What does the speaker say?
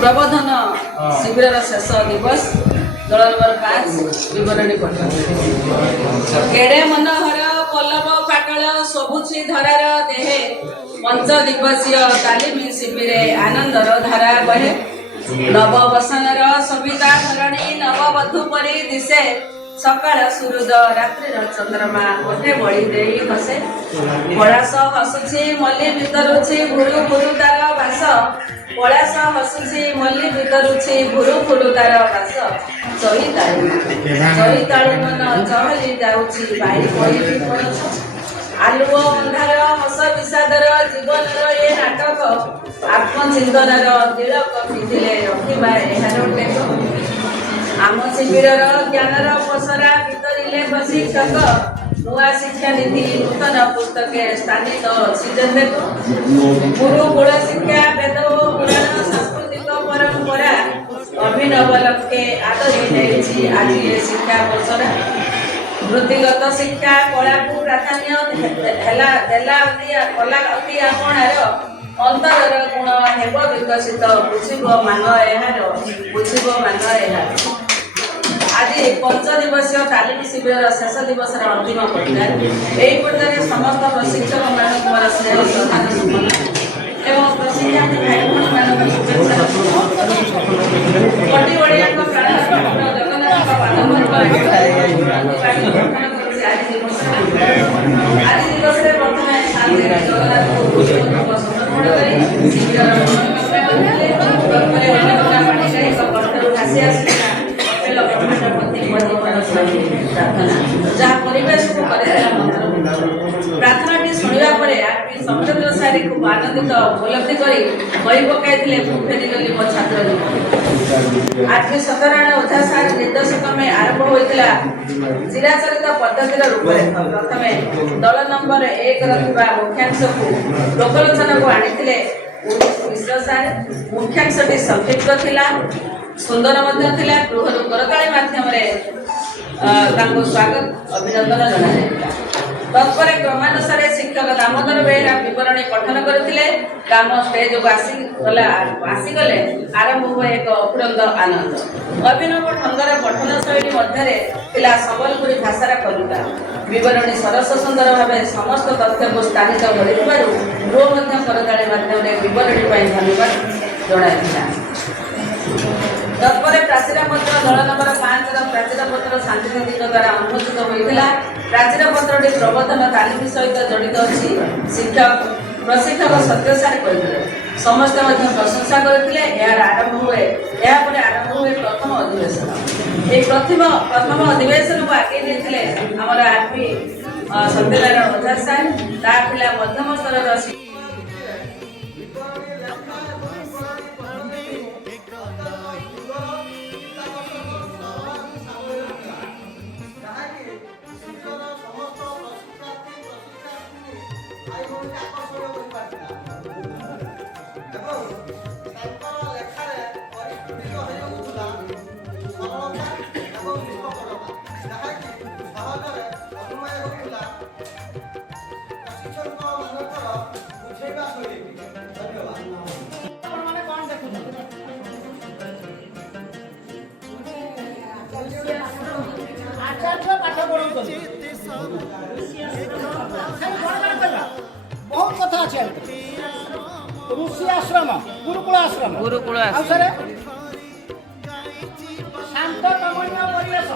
प्रबोधन शिविर शेष दिवस दल नंबर 5 विवरणी पठन केड़े मनोहर पल्लव पाटल सबुछि धरार देहे पंच दिवसीय तालीम शिविर आनंदर धारा बहे नववसनर सविता धरणी नववधू परी दिशे सकाळ सूरज रात्रि चंद्रमा ओठे बड़ी दे हसे पलास हसुछि मल्ली भितरुछि भुरु भुरु तार बास पलास हसुछि मल्ली भितरुछि भुरु भुरु तार बास चईताळु मन चहली जाउछि बाई पड़ी पड़छ आलुओ अंधार हस विषादर जीवनर ए नाटक आत्मचिंतनर तिलक पिंधिले रखिबा एहार टेक आम शिविरर ज्ञानर पसरा भितरिले प्रशिक्षक नुआ शिक्षा नीति नूतन पुस्तके स्थानित अछि गुरु कुल शिक्षा वेद पुराण सांस्कृतिक परंपरा अभिनव लक्ष्य आदरि देछि आज ए शिक्षा पसरा वृत्तिगत शिक्षा कला को प्राधान्य देला कला अति आपणार अंतरर गुण हेब विकसित बुझिब मान एहार आज पंच दिवसीय तालीम शिविर शेष दिवस अंतिम पर्याय यही पर्याय समस्त प्रशिक्षक मान स्नेह श्रद्धा सुमन एवं प्रशिक्षार्थी भाई भौणी मान शुभेच्छा कोटी ओडिया प्राण जगन्नाथ आज दिवस प्रथम जगन्नाथ को समर्पण करी शिविर प्रार्थना शुणा पर समचंद्र सारी खूब आनंदित उपलब्धि कर बही पकड़े फेरी गली मो छात्र आठवी सत्यनारायण ओझा सार निर्देशक में आरंभ होता चिराचरित पद्धतिर रूपरेख प्रथम दल नंबर 1 मुख्यांश को लोकलोचन को आनी मिश्र सार मुख्यांशटी संक्षिप्त थिला सुंदर गृह करताली माध्यम स्वागत अभिनंदन जन तत्पर क्रमानुसार शिक्षक दामोदर बेहेरा विवरणी पठन करते ग्राम स्टेज को आसीगले आरंभ हुए एक अपूरंत आनंद अभिनव ढंगर पठन शैली मध्य संबलपुरी भाषार कविता विवरणी सरस सुंदर भाव समस्त तथ्य को स्थानित कर करताली माध्यम विवरणी धन्यवाद जनाइला तत्पर प्राचीर पत्र दल नंबर 5 प्राचीर पत्र शांतिदीदी द्वारा उन्मोचित होता प्राचीर पत्रटी प्रबोधन तालीम सहित जड़ित अच्छी शिक्षक प्रशिक्षक सत्य सार करते समस्ते प्रशंसा करते आरंभ हुए आरंभ हुए प्रथम अधिवेशन ये प्रथम अधिवेशन को आगे नहीं आमर आरपी सत्यनारायण ओझा सार ता पिला मध्यम स्तर बहुत कथा अच्छे ऋषि आश्रम गुरुकुल आश्रम शांत कमनीय परिवेश